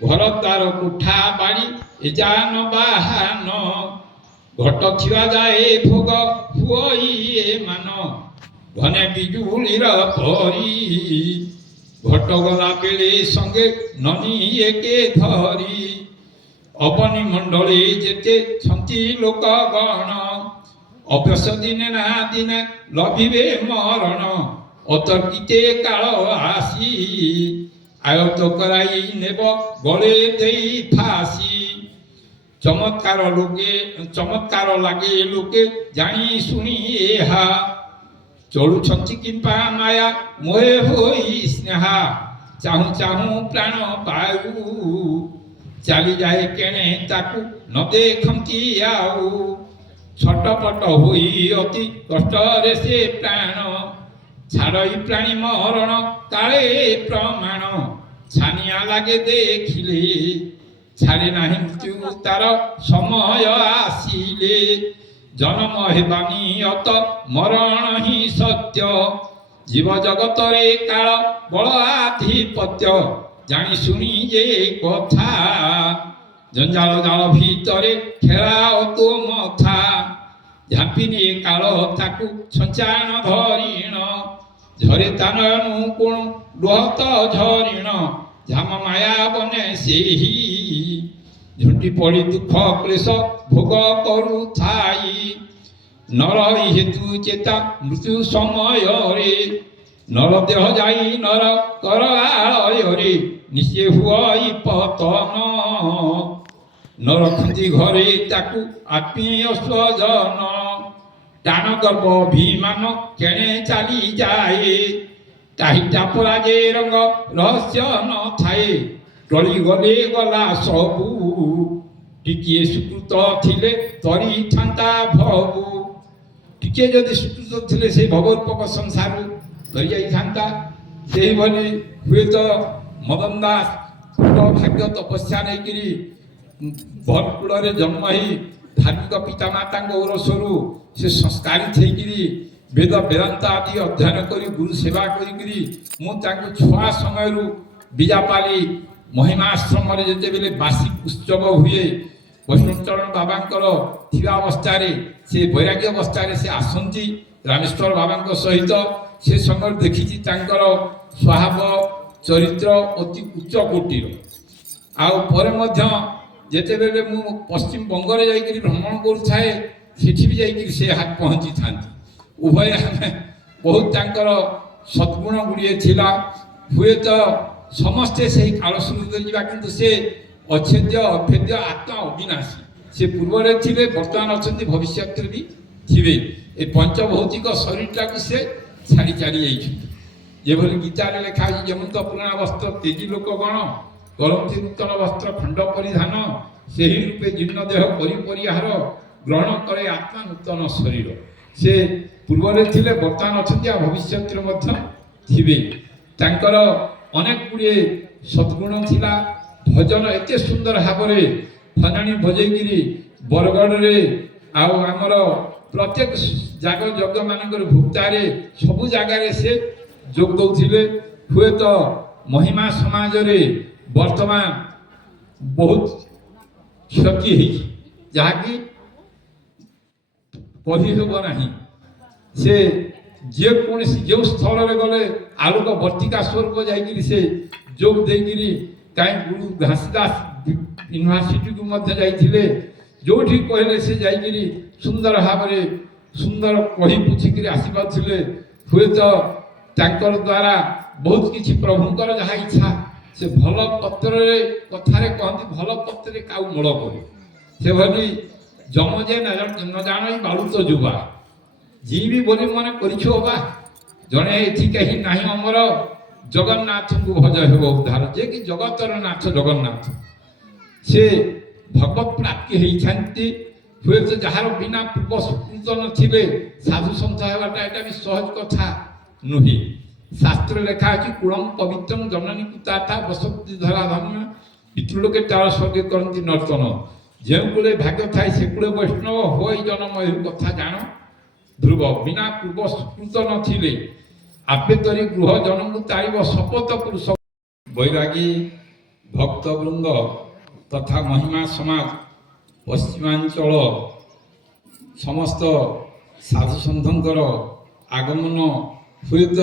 ঘরদ্বার কুঠা বাড়ি এজান বাহান ঘট থিবা যায় ভোগ হুয়ে মান ঘনে বিজুলির পরি ঘট গলা বেড়ে সঙ্গে ননি একে ধরি অবনি মণ্ডলী যেতে ছন্তি লোক গণ অবশ্য দিনে না দিনে লভিবে মরণ অতর্কিতে কাল আসি আয়ত করাই নেব গলে দেই ফাঁসি চমৎকার লাগে লোকে জানি শুনি এহা চলুছন্তি কিংবা মায়া মোহে হই স্নেহা চাহু চাহু প্রাণ বায়ু চালি যায় কেনে তাকু ন দেখন্তি আউ ছটপট হই অতি কষ্টরে সে প্রাণ ছাড়ই প্রাণী মরণ কালে প্রমাণ ছানিয়া লাগে দেখিলে ছাড়ে নাহি মৃত্যু তার সময় আসিলে জন্ম হেবানি অত মরণ হি সত্য জীব জগতরে কাল বল আধিপত্য জানি শুনি যে কথা জঞ্জাল জাল ভিতরে খেলা অত মথা ঝাঁপিনি কাল তাকু সঞ্চান ধরিণ ঝরে তানু কোণ লোহত ঝরিণ ঝাম মায়া বনে ସେହି ঝুঁটি পড়ি দুঃখ ক্লেশ ভোগ করুথাই নর হেতু চেতা মৃত্যু সমୟରେ নর দেহ যাই নর কর আলୟରେ নিশ্চে হুই পতন নর খঞ্জি ঘরে তাকু আত্মীয় স্বজন টান গর্ব অভিমান কেণে চালি যায় তাহিটা পরাজে রঙ রহস্য নথায়ে টলি গলে গলা সবু টিকিয়ে সুকৃত থিলে তরি ঠান্তা ভবু টিকিয়ে যদি সুকৃତ ଥିଲେ সেই ভবরূপক সংসারু তরি যাইଥାନ୍ତା ସେଇଭଳି ହୁଏତ ମଦନ ଦାସ ଭାଗ୍ୟ ତପସ୍ୟା ନେଇକିରି ଭରକୂଳରେ ଜନ୍ମ ହେଇ ଧାର୍ମିକ ପିତାମାତାଙ୍କ ଔରସରୁ ସେ ସଂସ୍କାରିତ ହେଇକିରି ବେଦ ବେଦାନ୍ତ ଆଦି ଅଧ୍ୟୟନ କରି ଗୁରୁ ସେବା କରିକିରି ମୁଁ ତାଙ୍କୁ ଛୁଆ ସମୟରୁ ବିଜାପାଲି ମହିମାଶ୍ରମରେ ଯେତେବେଳେ ବାର୍ଷିକ ଉତ୍ସବ ହୁଏ ବୈଷ୍ଣବଚରଣ ବାବାଙ୍କର ଥିବା ଅବସ୍ଥାରେ ସେ ବୈରାଗ୍ୟ ଅବସ୍ଥାରେ ସେ ଆସନ୍ତି ରାମେଶ୍ୱର ବାବାଙ୍କ ସହିତ ସେ ସମୟରେ ଦେଖିଛି ତାଙ୍କର ସ୍ୱଭାବ ଚରିତ୍ର ଅତି ଉଚ୍ଚ କୋଟିର ଆଉ ପରେ ମଧ୍ୟ ଯେତେବେଳେ ମୁଁ ପଶ୍ଚିମବଙ୍ଗରେ ଯାଇକରି ଭ୍ରମଣ କରୁଥାଏ ସେଠି ବି ଯାଇକରି ସେ ପହଞ୍ଚିଥାନ୍ତି ଉଭୟ ଆମେ ବହୁତ ତାଙ୍କର ସଦ୍ଗୁଣ ଗୁଡ଼ିଏ ଥିଲା ହୁଏତ ସମସ୍ତେ ସେହି କାଳସ୍ରୋତରେ ଯିବା କିନ୍ତୁ ସେ ଅଚ୍ଛେଦ୍ୟ ଅଭେଦ୍ୟ ଆତ୍ମା ଅବିନାଶୀ ସେ ପୂର୍ବରେ ଥିଲେ ବର୍ତ୍ତମାନ ଅଛନ୍ତି ଭବିଷ୍ୟତରେ ବି ଥିବେ ଏ ପଞ୍ଚଭୌତିକ ଶରୀରଟାକୁ ସେ ଛାଡ଼ି ଚାଲି ଯାଇଛନ୍ତି ଯେଭଳି ଗୀତାରେ ଲେଖା ଅଛି ଯେମନ୍ତ ପୁରୁଣା ବସ୍ତ୍ର ତେଜି ଲୋକ ଗଣ କରନ୍ତି ନୂତନ ବସ୍ତ୍ର ଖଣ୍ଡ ପରିଧାନ ସେହି ରୂପେ ଜୀର୍ଣ୍ଣ ଦେହ କରି ପରିହାର ଗ୍ରହଣ କରେ ଆତ୍ମା ନୂତନ ଶରୀର ସେ ପୂର୍ବରେ ଥିଲେ ବର୍ତ୍ତମାନ ଅଛନ୍ତି ଆଉ ଭବିଷ୍ୟତରେ ମଧ୍ୟ ଥିବେ ତାଙ୍କର ଅନେକ ଗୁଡ଼ିଏ ସଦ୍ଗୁଣ ଥିଲା ଭଜନ ଏତେ ସୁନ୍ଦର ଭାବରେ ଖଞ୍ଜଣି ବଜେଇକିରି ବରଗଡ଼ରେ ଆଉ ଆମର ପ୍ରତ୍ୟେକ ଜାଗ ଯଜ୍ଞ ମାନଙ୍କର ଭୁକ୍ତାରେ ସବୁ ଜାଗାରେ ସେ ଯୋଗ ଦେଉଥିଲେ ହୁଏତ ମହିମା ସମାଜରେ ବର୍ତ୍ତମାନ ବହୁତ କ୍ଷତି ହେଇଛି ଯାହାକି କହିହେବ ନାହିଁ ସେ ଯେକୌଣସି ଯେଉଁ ସ୍ଥଳରେ ଗଲେ ଆଲୋକ ବର୍ତ୍ତିକା ସ୍ୱରୂପ ଯାଇକିରି ସେ ଯୋଗ ଦେଇକିରି କାହିଁ ଗୁରୁ ଘାସିଦାସ ୟୁନିଭର୍ସିଟିକୁ ମଧ୍ୟ ଯାଇଥିଲେ ଯେଉଁଠି କହିଲେ ସେ ଯାଇକିରି ସୁନ୍ଦର ଭାବରେ ସୁନ୍ଦର କହି ପୁଛିକିରି ଆସିପାରୁଥିଲେ ହୁଏତ ତାଙ୍କର ଦ୍ୱାରା ବହୁତ କିଛି ପ୍ରଭୁଙ୍କର ଯାହା ଇଚ୍ଛା ସେ ଭଲ ପତ୍ରରେ କଥାରେ କହନ୍ତି ଭଲ ପତ୍ରରେ କାଉ ମୂଳ କରେ সেভাবে জমজে ন জানই বালুত যুবা জি বি বলি মনে করিছ বা জনে এটি কেহি নাহি অমর জগন্নাথଙ୍କୁ ভজ ହେବ ଉଦ୍ଧାର ଯେ କି ଜଗତର ନାଥ ଜଗନ୍ନାଥ ସେ ଭଗବତ ପ୍ରାପ୍ତି ହେଇଛନ୍ତି। ହୁଏତ ଯାହାର ବିନା ପୂର୍ବ ସୁକୃତ ନଥିଲେ ସାଧୁ ସନ୍ଥ ହେବାଟା ଏଇଟା ବି ସହଜ କଥା ନୁହେଁ। ଶାସ୍ତ୍ର ଲେଖା ଅଛି କୁଳମ୍ ପବିତ୍ରମ୍ ଜନନୀ ପିତାଥା ବସନ୍ତି ଧରା ଧର୍ମ ପିତୃଲୋକେ ଚାଳ ସ୍ୱର୍ଗେ କରନ୍ତି ନର୍ତ୍ତନ। ଯେଉଁ କୂଳେ ଭାଗ୍ୟ ଥାଏ ସେ କୂଳେ ବୈଷ୍ଣବ ହୋଇ ଜନମ ଏହି କଥା ଜାଣ ଧ୍ରୁବ। ବିନା ପୂର୍ବ ସୁକୃତ ନଥିଲେ ଆପେ ତରି ଗୃହ ଜନଙ୍କୁ ତାରିବ ଶପଥ ପୁରୁଷ। ବୈରାଗୀ ଭକ୍ତବୃନ୍ଦ ତଥା ମହିମା ସମାଜ ପଶ୍ଚିମାଞ୍ଚଳ ସମସ୍ତ ସାଧୁସନ୍ଥଙ୍କର ଆଗମନ ହୁଏତ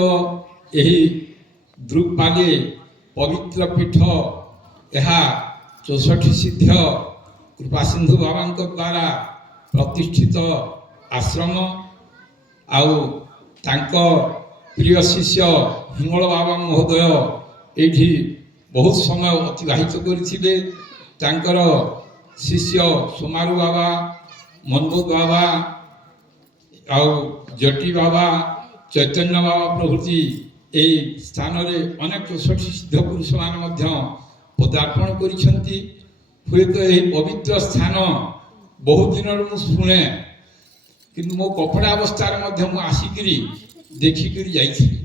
ଏହି ଦୃକ୍ପାଲି ପବିତ୍ର ପୀଠ ଏହା 64 ସିଦ୍ଧ କୃପାସିନ୍ଧୁ ବାବାଙ୍କ ଦ୍ୱାରା ପ୍ରତିଷ୍ଠିତ ଆଶ୍ରମ। ଆଉ ତାଙ୍କ ପ୍ରିୟ ଶିଷ୍ୟ ହିଙ୍ଗଳ ବାବା ମହୋଦୟ ଏଇଠି ବହୁତ ସମୟ ଅତିବାହିତ କରିଥିଲେ। ତାଙ୍କର ଶିଷ୍ୟ ସୋମାରୁ ବାବା, ମନବୋଧ ବାବା ଆଉ ଜଟି ବାବା, ଚୈତନ୍ୟ ବାବା ପ୍ରଭୃତି ଏହି ସ୍ଥାନରେ ଅନେକ 64 ସିଦ୍ଧ ପୁରୁଷମାନେ ମଧ୍ୟ ପଦାର୍ପଣ କରିଛନ୍ତି। ହୁଏତ ଏହି ପବିତ୍ର ସ୍ଥାନ ବହୁତ ଦିନରୁ ମୁଁ ଶୁଣେ, କିନ୍ତୁ ମୋ କପଡ଼ା ଅବସ୍ଥାରେ ମଧ୍ୟ ମୁଁ ଆସିକିରି ଦେଖିକିରି ଯାଇଥିଲି।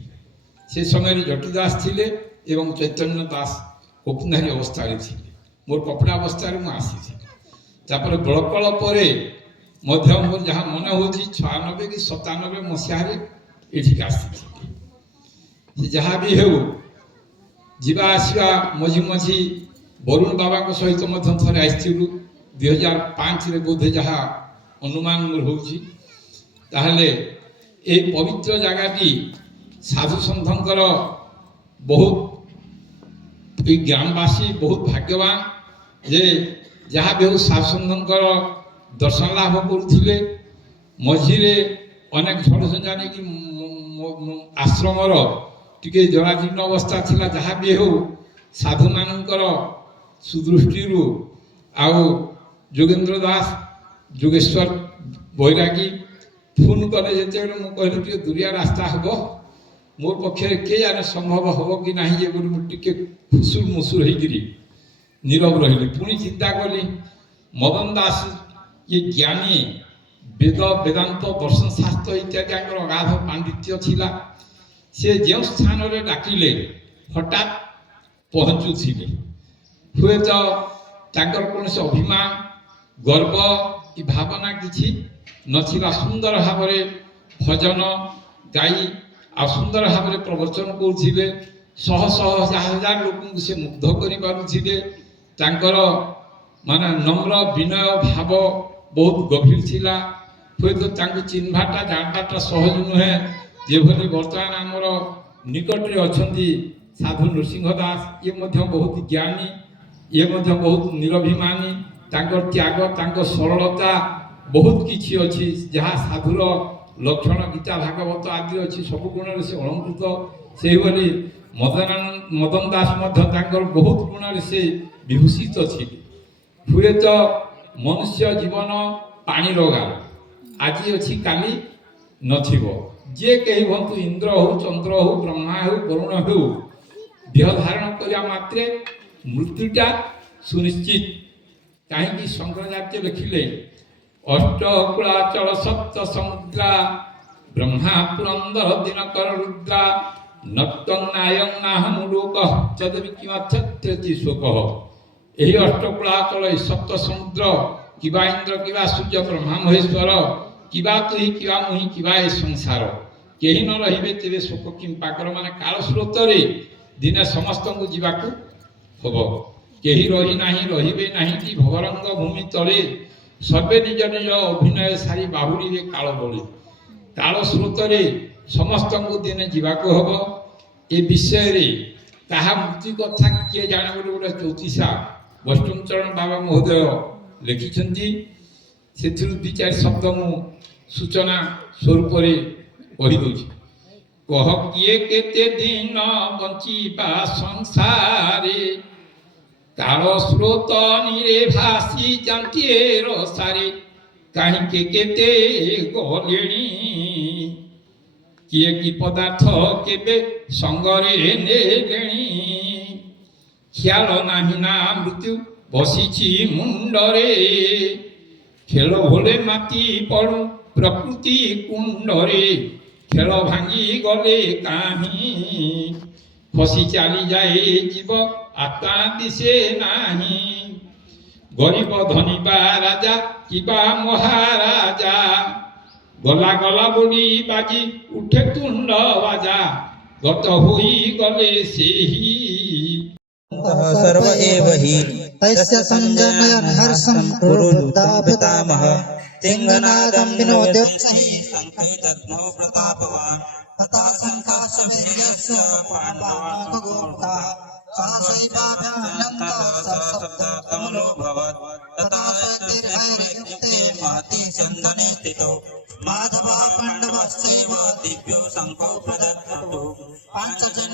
ସେ ସମୟରେ ଜଟି ଦାସ ଥିଲେ ଏବଂ ଚୈତନ୍ୟ ଦାସ କପୁନ୍ଧାରୀ ଅବସ୍ଥାରେ ଥିଲେ। ମୋର କପଡ଼ା ଅବସ୍ଥାରେ ମୁଁ ଆସିଥିଲି। ତାପରେ ବଳକଳ ପରେ ମଧ୍ୟ ମୋର ଯାହା ମନେ ହେଉଛି 96 କି 97 ମସିହାରେ ଏଠିକି ଆସିଥିଲି। ସେ ଯାହା ବି ହେଉ ଯିବା ଆସିବା ମଝି ମଝି ବରୁଣ ବାବାଙ୍କ ସହିତ ମଧ୍ୟ ଥରେ ଆସିଥିଲୁ 2005ରେ ବୋଧେ, ଯାହା ଅନୁମାନ ମୋର ହେଉଛି। ତାହେଲେ এই ପବିତ୍ର ଜାଗାଟି ସାଧୁସନ୍ଥଙ୍କର ବହୁତ, এই ଗ୍ରାମବାସୀ ବହୁତ ଭାଗ୍ୟବାନ ଯେ ଯାହା ବି ହେଉ ସାଧୁସନ୍ଥଙ୍କର ଦର୍ଶନ ଲାଭ କରୁଥିଲେ। ମଝିରେ ଅନେକ ଝଡ଼ଝଞ୍ଜା ନେଇକି ଆଶ୍ରମର ଟିକେ ଜରାଜୀର୍ଣ୍ଣ ଅବସ୍ଥା ଥିଲା। ଯାହା ବି ହେଉ ସାଧୁମାନଙ୍କର ସୁଦୃଷ୍ଟିରୁ ଆଉ ଯୋଗେନ୍ଦ୍ର ଦାସ, ଯୋଗେଶ୍ୱର ବୈରାଗୀ ଫୋନ୍ କଲେ ଯେତେବେଳେ ମୁଁ କହିଲି ଟିକେ ଦୁରିଆ ରାସ୍ତା ହେବ, ମୋ ପକ୍ଷରେ କେ ଜାଣେ ସମ୍ଭବ ହେବ କି ନାହିଁ ଯେ ବୋଲି ମୁଁ ଟିକେ ଫୁସୁର ମୁସୁର ହେଇକିରି ନୀରବ ରହିଲି। ପୁଣି ଚିନ୍ତା କଲି ମଦନ ଦାସ ଇଏ ଜ୍ଞାନୀ, ବେଦ ବେଦାନ୍ତ ଦର୍ଶନ ଶାସ୍ତ୍ର ଇତ୍ୟାଦି ତାଙ୍କର ଅଗାଧ ପାଣ୍ଡିତ୍ୟ ଥିଲା। ସେ ଯେଉଁ ସ୍ଥାନରେ ଡାକିଲେ ହଠାତ୍ ପହଞ୍ଚୁଥିଲେ। ହୁଏତ ତାଙ୍କର କୌଣସି ଅଭିମାନ, ଗର୍ବ କି ଭାବନା କିଛି ନଥିଲା। ସୁନ୍ଦର ଭାବରେ ଭଜନ ଗାଇ ଆଉ ସୁନ୍ଦର ଭାବରେ ପ୍ରବଚନ କରୁଥିଲେ। ଶହ ଶହ ହଜାର ଲୋକଙ୍କୁ ସେ ମୁଗ୍ଧ କରିପାରୁଥିଲେ। ତାଙ୍କର ମାନେ ନମ୍ର ବିନୟ ଭାବ ବହୁତ ଗଭୀର ଥିଲା। ହୁଏତ ତାଙ୍କୁ ଚିହ୍ନିବାଟା ଜାଣିବାଟା ସହଜ ନୁହେଁ। ଯେଭଳି ବର୍ତ୍ତମାନ ଆମର ନିକଟରେ ଅଛନ୍ତି ସାଧୁ ନୃସିଂହ ଦାସ, ଇଏ ମଧ୍ୟ ବହୁତ ଜ୍ଞାନୀ, ଇଏ ମଧ୍ୟ ବହୁତ ନିରଭିମାନୀ। ତାଙ୍କର ତ୍ୟାଗ, ତାଙ୍କ ସରଳତା ବହୁତ କିଛି ଅଛି ଯାହା ସାଧୁର ଲକ୍ଷଣ ଗୀତା ଭାଗବତ ଆଦି ଅଛି। ସବୁ ଗୁଣରେ ସେ ଅଳଙ୍କୃତ। ସେହିଭଳି ମଦନ ଦାସ ମଧ୍ୟ ତାଙ୍କର ବହୁତ ଗୁଣରେ ସେ ବିଭୂଷିତ ଥିଲେ। ହୁଏତ ମନୁଷ୍ୟ ଜୀବନ ପାଣିର ଗାର, ଆଜି ଅଛି କାଲି ନଥିବ। ଯିଏ କେହି ହୁଅନ୍ତୁ, ଇନ୍ଦ୍ର ହଉ, ଚନ୍ଦ୍ର ହଉ, ବ୍ରହ୍ମା ହେଉ, ବରୁଣ ହେଉ, ଦେହ ଧାରଣ କରିବା ମାତ୍ରେ ମୃତ୍ୟୁଟା ସୁନିଶ୍ଚିତ। କାହିଁକି ଶଙ୍କରାଚାର୍ଯ୍ୟ ଲେଖିଲେ ଅଷ୍ଟକୁଳାଚଳ ସପ୍ତ ସମୁଦ୍ରା ବ୍ରହ୍ମା ପୁରନ୍ଦର ଦିନକର ରୁଦ୍ରା ନକ୍ତଂ ନାୟଂ ନାହଂ ଲୋକଃ ତଦେବି କିମଚ୍ଛତ୍ରତି ଶୋକଃ। ଏହି ଅଷ୍ଟକୁଳାଚଳ, ଏହି ସପ୍ତ ସମୁଦ୍ର, କିବା ଇନ୍ଦ୍ର, କିବା ସୂର୍ଯ୍ୟ, ବ୍ରହ୍ମା ମହେଶ୍ୱର, କିବା ତୁହି, କିବା ମୁହିଁ, କିବା ଏ ସଂସାର, କେହି ନ ରହିବେ ତେବେ ଶୋକ କିମ୍ପାକର। ମାନେ କାଳ ସ୍ରୋତରେ ଦିନେ ସମସ୍ତଙ୍କୁ ଯିବାକୁ ହବ। କେହି ରହି ନାହିଁ, ରହିବେ ନାହିଁ କି ଭବରଙ୍ଗ ଭୂମି ତଳେ, ସର୍ବେ ନିଜ ନିଜ ଅଭିନୟ ସାରି ବାହୁଡ଼ିବେ କାଳ ବଳେ। କାଳ ସ୍ରୋତରେ ସମସ୍ତଙ୍କୁ ଦିନେ ଯିବାକୁ ହବ। ଏ ବିଷୟରେ ତାହା ମୃତ୍ୟୁ କଥା କିଏ ଜାଣେ ବୋଲି ଗୋଟେ ଜ୍ୟୋତିଷା ବୈଷ୍ଣବଚରଣ ବାବା ମହୋଦୟ ଲେଖିଛନ୍ତି। ସେଥିରୁ 2-4 ଶବ୍ଦ ମୁଁ ସୂଚନା ସ୍ୱରୂପରେ କହିଦେଉଛି। କହ କିଏ କେତେ ଦିନ ବଞ୍ଚିବା ସଂସାରେ, ତାଳ ସ୍ରୋତ ନୀରେ ଭାସି ଯାନ୍ତିଏ ରସାରେ କାହିଁକି କେତେ ଗଲେଣି କିଏ କି ପଦାର୍ଥ କେବେ ସଙ୍ଗରେ ନେଲେଣି ଖିଆଲ ନାହିଁ ନା ମୃତ୍ୟୁ ବସିଛି ମୁଣ୍ଡରେ ଖେଳ ଭୋଲେ ମାତି ପଡୁ ପ୍ରକୃତି କୁଣ୍ଡରେ ଖେଳ ଭାଙ୍ଗି ଗଲେ କାହିଁ ଖସି ଚାଲି ଯାଏ ଯିବ ଆତ୍ମା ଦିଶେ ନାହିଁ ଗରିବ ଧନୀ ବା ରାଜା କିବା ମହାରାଜା ଗଲା ଗଲା ବୋଲି ବାଜି ଉଠେ ତୁଣ୍ଡ ବାଜା ଗତ ହୋଇ गले ସେହି सर्व एव हि तस्य संजनयन हर्षं कुरु पितामह तिंगनादं विनोद्योत्सहि संकीर्तनो प्रतापवान् तथा शङ्काशवीर्यस्य पाण्डवानागोप्ता साशैवाभ्यानन्दसप्तकमलो भवत् तथा दीर्घैर्युक्ते माति चन्दने स्थितो माधवा पाण्डवस्यैव दिव्यो शङ्को प्रदत्तो पाञ्चजन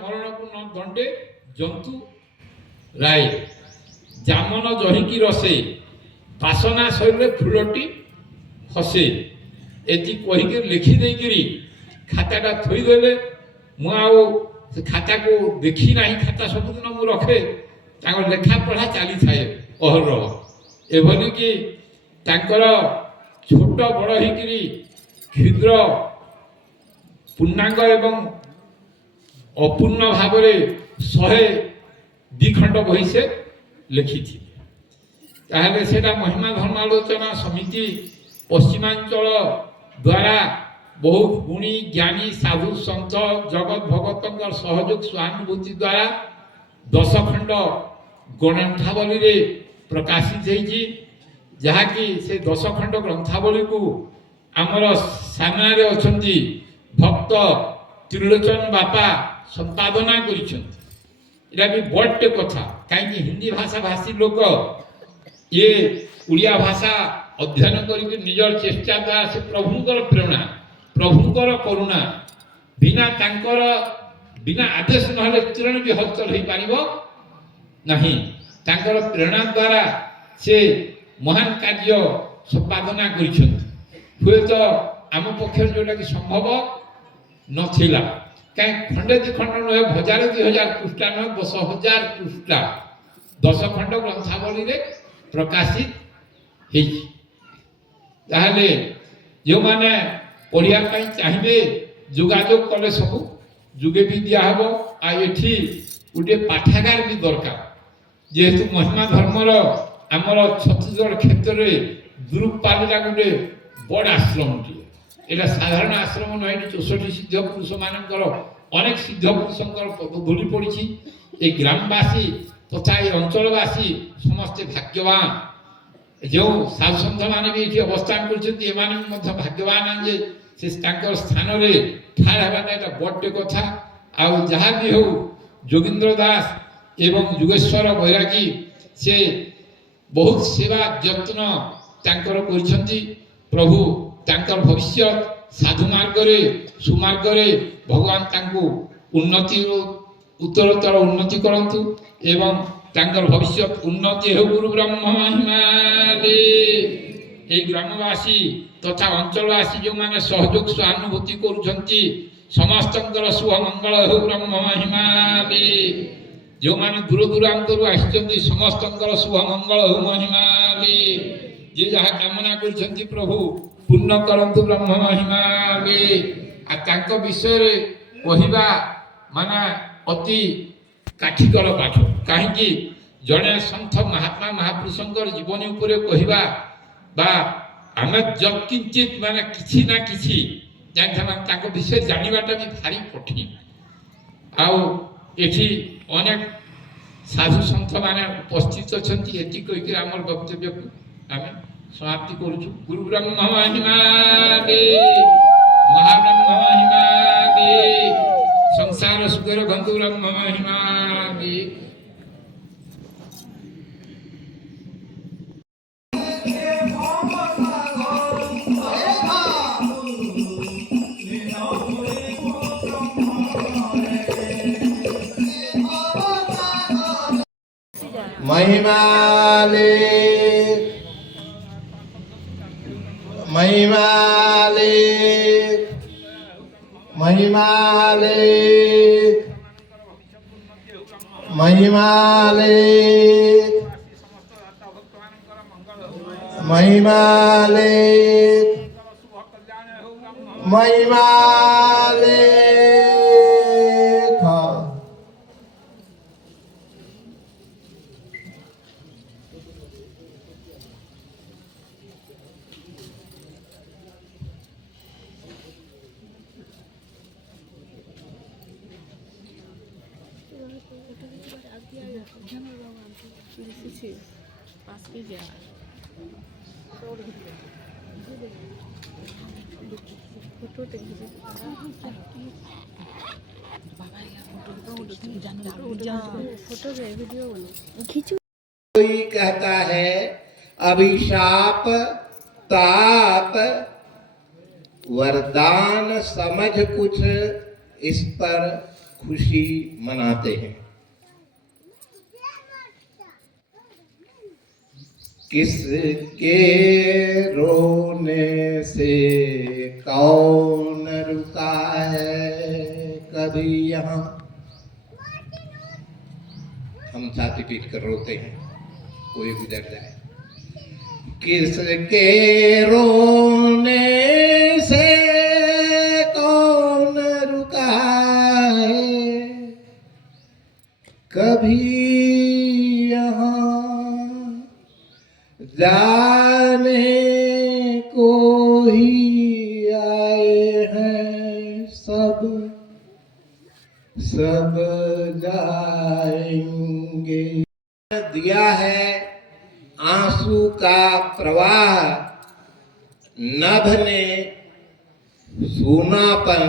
ମରଣପୂର୍ଣ୍ଣ ଦଣ୍ଡେ ଜନ୍ତୁ ରାୟ ଜାମନ ଜହିକି ରସେ ବାସନା ଶରୀରରେ ଫୁଲଟି ହସେ ଏତି କହିକି ଲେଖି ଦେଇକିରି ଖାତାଟା ଥୋଇଦେଲେ ମୁଁ ଆଉ ସେ ଖାତାକୁ ଦେଖି ନାହିଁ ଖାତା ସବୁଦିନ ମୁଁ ରଖେ ତାଙ୍କ ଲେଖା ପଢ଼ା ଚାଲିଥାଏ ଅହରହ ଏଭଳି କି ତାଙ୍କର ଛୋଟ ବଡ଼ ହେଇକିରି କ୍ଷୁଦ୍ର ପୂର୍ଣ୍ଣାଙ୍ଗ ଏବଂ ଅପୂର୍ଣ୍ଣ ଭାବରେ 102 ଖଣ୍ଡ ବହି ସେ ଲେଖିଥିଲେ ତାହେଲେ ସେଟା ମହିମା ଧର୍ମାଲୋଚନା ସମିତି ପଶ୍ଚିମାଞ୍ଚଳ ଦ୍ୱାରା ବହୁତ ଗୁଣୀ ଜ୍ଞାନୀ ସାଧୁ ସନ୍ଥ ଜଗତ ଭଗତଙ୍କର ସହଯୋଗ ସହାନୁଭୂତି ଦ୍ୱାରା 10 ଖଣ୍ଡ ଗ୍ରନ୍ଥାବଳୀରେ ପ୍ରକାଶିତ ହେଇଛି ଯାହାକି ସେ 10 ଖଣ୍ଡ ଗ୍ରନ୍ଥାବଳୀକୁ ଆମର ସାମ୍ନାରେ ଅଛନ୍ତି ଭକ୍ତ ତ୍ରିଲୋଚନ ବାପା ସମ୍ପାଦନା କରିଛନ୍ତି ଏଇଟା ବି ବଡ଼ଟେ କଥା କାହିଁକି ହିନ୍ଦୀ ଭାଷା ଭାଷୀ ଲୋକ ଇଏ ଓଡ଼ିଆ ଭାଷା ଅଧ୍ୟୟନ କରିକି ନିଜର ଚେଷ୍ଟା ଦ୍ୱାରା ସେ ପ୍ରଭୁଙ୍କର ପ୍ରେରଣା ପ୍ରଭୁଙ୍କର କରୁଣା ବିନା ତାଙ୍କର ବିନା ଆଦେଶ ନହେଲେ କିରଣ ବି ହଲଚଲ ହେଇପାରିବ ନାହିଁ ତାଙ୍କର ପ୍ରେରଣା ଦ୍ୱାରା ସେ ମହାନ କାର୍ଯ୍ୟ ସମ୍ପାଦନା କରିଛନ୍ତି ହୁଏତ ଆମ ପକ୍ଷରେ ଯେଉଁଟାକି ସମ୍ଭବ ନଥିଲା କାହିଁ ଖଣ୍ଡେ ଦୁଇ ଖଣ୍ଡ ନୁହେଁ 1000-2000 ପୃଷ୍ଠା ନୁହେଁ 10,000 ପୃଷ୍ଠା 10 ଖଣ୍ଡ ଗ୍ରନ୍ଥାବଳୀରେ ପ୍ରକାଶିତ ହେଇଛି ତାହେଲେ ଯେଉଁମାନେ ପଢ଼ିବା ପାଇଁ ଚାହିଁବେ ଯୋଗାଯୋଗ କଲେ ସବୁ ଯୁଗେ ବି ଦିଆହେବ ଆଉ ଏଠି ଗୋଟିଏ ପାଠାଗାର ବି ଦରକାର ଯେହେତୁ ମହିମା ଧର୍ମର ଆମର ଛତିଶଗଡ଼ କ୍ଷେତ୍ରରେ ଗୁରୁପାଲଟା ଗୋଟେ ବଡ଼ ଆଶ୍ରମଟିଏ এটা সাধারণ আশ্রম নয় 64 সিদ্ধ পুরুষ মানଙ୍କର অনেক সিদ্ধ পুরুষଙ୍କର ধূলি পড়িছি এই গ্রামবাসী তথা এই অঞ্চলবাসী ସମସ୍ତେ ଭାଗ୍ୟବାନ ଯେଉଁ ସାଧୁସନ୍ଥ ମାନେ ବି ଏଠି ଅବସ୍ଥାନ କରୁଛନ୍ତି ଏମାନେ ମଧ୍ୟ ଭାଗ୍ୟବାନ ଯେ ସେ ତାଙ୍କର ସ୍ଥାନରେ ଠାର ହେବାଟା ଏଟା ବଡ଼ଟେ କଥା ଆଉ ଯାହା ବି ହେଉ ଯୋଗୀନ୍ଦ୍ର ଦାସ ଏବଂ ଯୁଗେଶ୍ୱର ବୈରାଗୀ ସେ ବହୁତ ସେବା ଯତ୍ନ ତାଙ୍କର କରିଛନ୍ତି ପ୍ରଭୁ ତାଙ୍କର ଭବିଷ୍ୟତ ସାଧୁ ମାର୍ଗରେ ସୁମାର୍ଗରେ ଭଗବାନ ତାଙ୍କୁ ଉନ୍ନତି ଉତ୍ତରୋତ୍ତର ଉନ୍ନତି କରନ୍ତୁ ଏବଂ ତାଙ୍କର ଭବିଷ୍ୟତ ଉନ୍ନତି ହେଉ ଗୁରୁ ବ୍ରହ୍ମ ମହିମାରେ এই গ্রামবাসী তথা অঞ্চলবাসী ଯେଉଁମାନେ ସହଯୋଗ ସହାନୁଭୂତି କରୁଛନ୍ତି ସମସ୍ତଙ୍କର ଶୁଭ ମଙ୍ଗଳ ହେଉ ବ୍ରହ୍ମ ମହିମା ବେ। ଯେଉଁମାନେ ଦୂର ଦୂରାନ୍ତରୁ ଆସିଛନ୍ତି ସମସ୍ତଙ୍କର ଶୁଭ ମଙ୍ଗଳ ହେଉ ମହିମା ବେ। ଯିଏ ଯାହା କାମନା କରିଛନ୍ତି ପ୍ରଭୁ ପୂର୍ଣ୍ଣ କରନ୍ତୁ ବ୍ରହ୍ମ ମହିମା ବେ। ଆଉ ତାଙ୍କ ବିଷୟରେ କହିବା ମାନେ ଅତି କାଠିକର ପାଠ। କାହିଁକି ଜଣେ ସନ୍ଥ ମହାତ୍ମା ମହାପୁରୁଷଙ୍କର ଜୀବନୀ ଉପରେ କହିବା ବା ଆମେ ଯତ୍କିଞ୍ଚିତ ମାନେ କିଛି ନା କିଛି ଜାଣିଥିବା ତାଙ୍କ ବିଷୟରେ ଜାଣିବାଟା ବି ଭାରି କଠିନ। ଆଉ ଏଠି ଅନେକ ସାଧୁ ସନ୍ଥ ମାନେ ଉପସ୍ଥିତ ଅଛନ୍ତି। ଏତିକି କହିକି ଆମର ବକ୍ତବ୍ୟକୁ ଆମେ ସମାପ୍ତି କରୁଛୁ। ଗୁରୁ ବ୍ରହ୍ମ ମହିମା ବେ, ମହାବ୍ରହ୍ମ ମହିମା ବେ, ସଂସାର ସୁଖର ବନ୍ଧୁ ବ୍ରହ୍ମ ମହିମା ବେ। महिमाले महिमाले महिमाले महिमाले महिमाले महिमाले कोई कहता है अभिशाप ताप वरदान समझ कुछ इस पर खुशी मनाते हैं। किसके रोने से कौन रुका है कभी यहाँ। हम छाती पीट कर रोते हैं कोई गुजर जाए। किसके रोने से कौन रुका है कभी यहाँ। जाने को ही आए हैं सब सब जाएंगे। दिया है आंसू का प्रवाह नभ ने सूनापन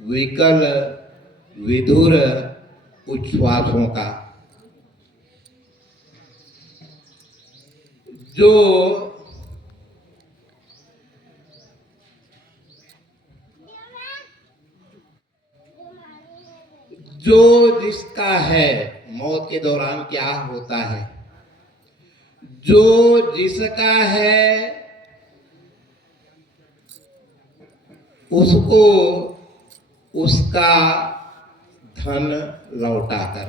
विकल विधुर उच्छ्वासों का। जो जिसका है मौत के दौरान क्या होता है। जो जिसका है उसको उसका धन लौटाकर।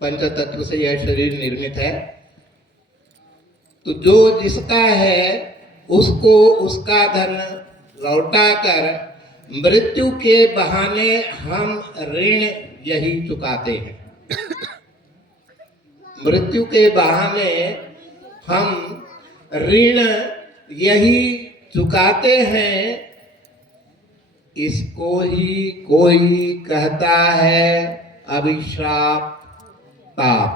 पंच तत्व से यह शरीर निर्मित है, तो जो जिसका है उसको उसका धन लौटाकर मृत्यु के बहाने हम ऋण यही चुकाते हैं। मृत्यु के बहाने हम ऋण यही चुकाते हैं। इसको ही कोई कहता है अभिशाप ताप।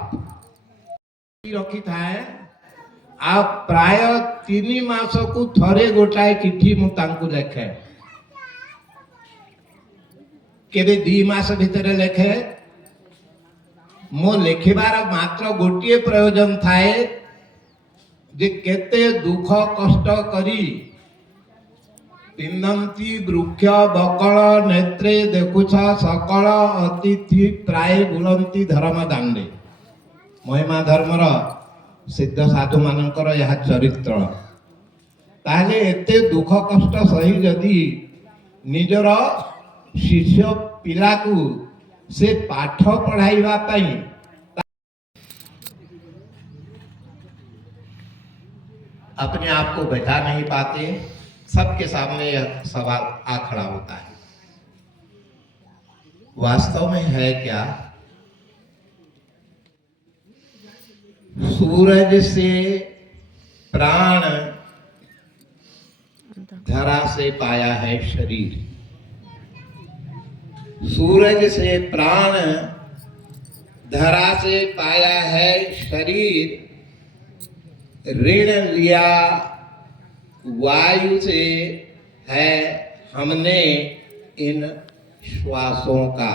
रखी था आप प्राय 3 मास को थरे गोटाए चिठी मु तांकु लेखे केबे 2 मास भितर लेखे। मो लेखिबार मात्र गोटिए प्रयोजन थाए जे केते दुख कष्ट करी पिंदंती वृक्ष बकल नेत्रे देखुछ सकल अतिथि प्राय बुलंती धर्म दांडे। महिमा धर्मर सिद्ध साधु मानकर यह चरित्र। ताहले एते दुख कष्ट सही जदि ନିଜର ଶିଷ୍ୟ ପିଲାକୁ ସେ ପାଠ ପଢ଼ାଇବା ପାଇଁ अपने आप को बचा नहीं पाते, सबके सामने यह सवाल आ खड़ा होता है, वास्तव में है क्या? सूरज से प्राण, धरा से पाया है शरीर। सूरज से प्राण, धरा से पाया है शरीर। ऋण लिया वायु से है हमने इन श्वासों का।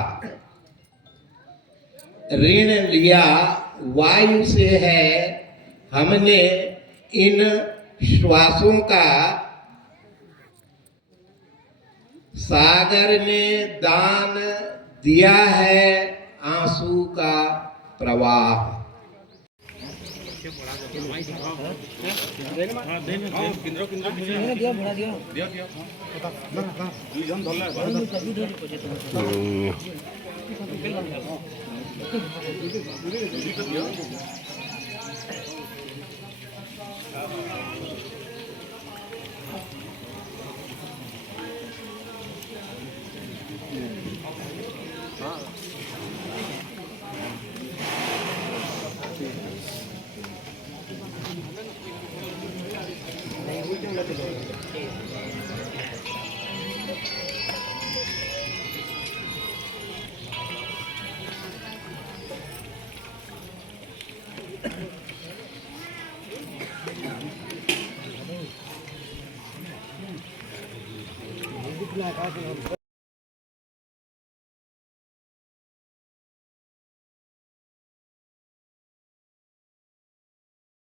ऋण लिया वायु से है हमने इन श्वासों का। सागर ने दान दिया है आंसू का प्रवाह।